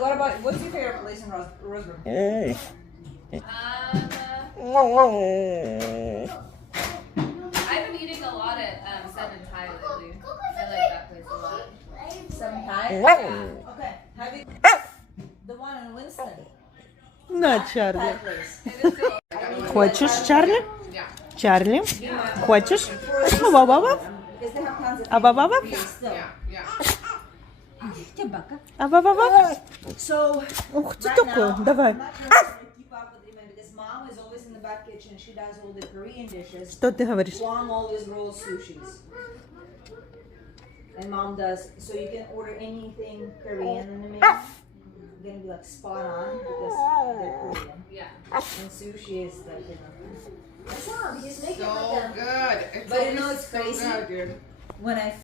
Ollie, what's your favorite place in Roseburg? I've been eating a lot at Seven Thai lately. I like that place a lot. Seven Thai? Okay. Have you the one in Winston? На, Чарли. Thai place. Хочешь, Чарли? Чарли? Хочешь? Because they have tons of Абабаба? still. Собака. Абабаба? So Ух ты right такой, now, давай. I'm not sure how to keep up with him because mom is always in the back kitchen. She does all the Korean dishes. Что ты говоришь? Mom always rolls sushis. And mom does, so you can order anything Korean in the menu. It's gonna be like spot on because they're Korean. Yeah. And sushi is like, you know. That's all, he's making So like that. good. It's But you always know it's so crazy? good, dude. When I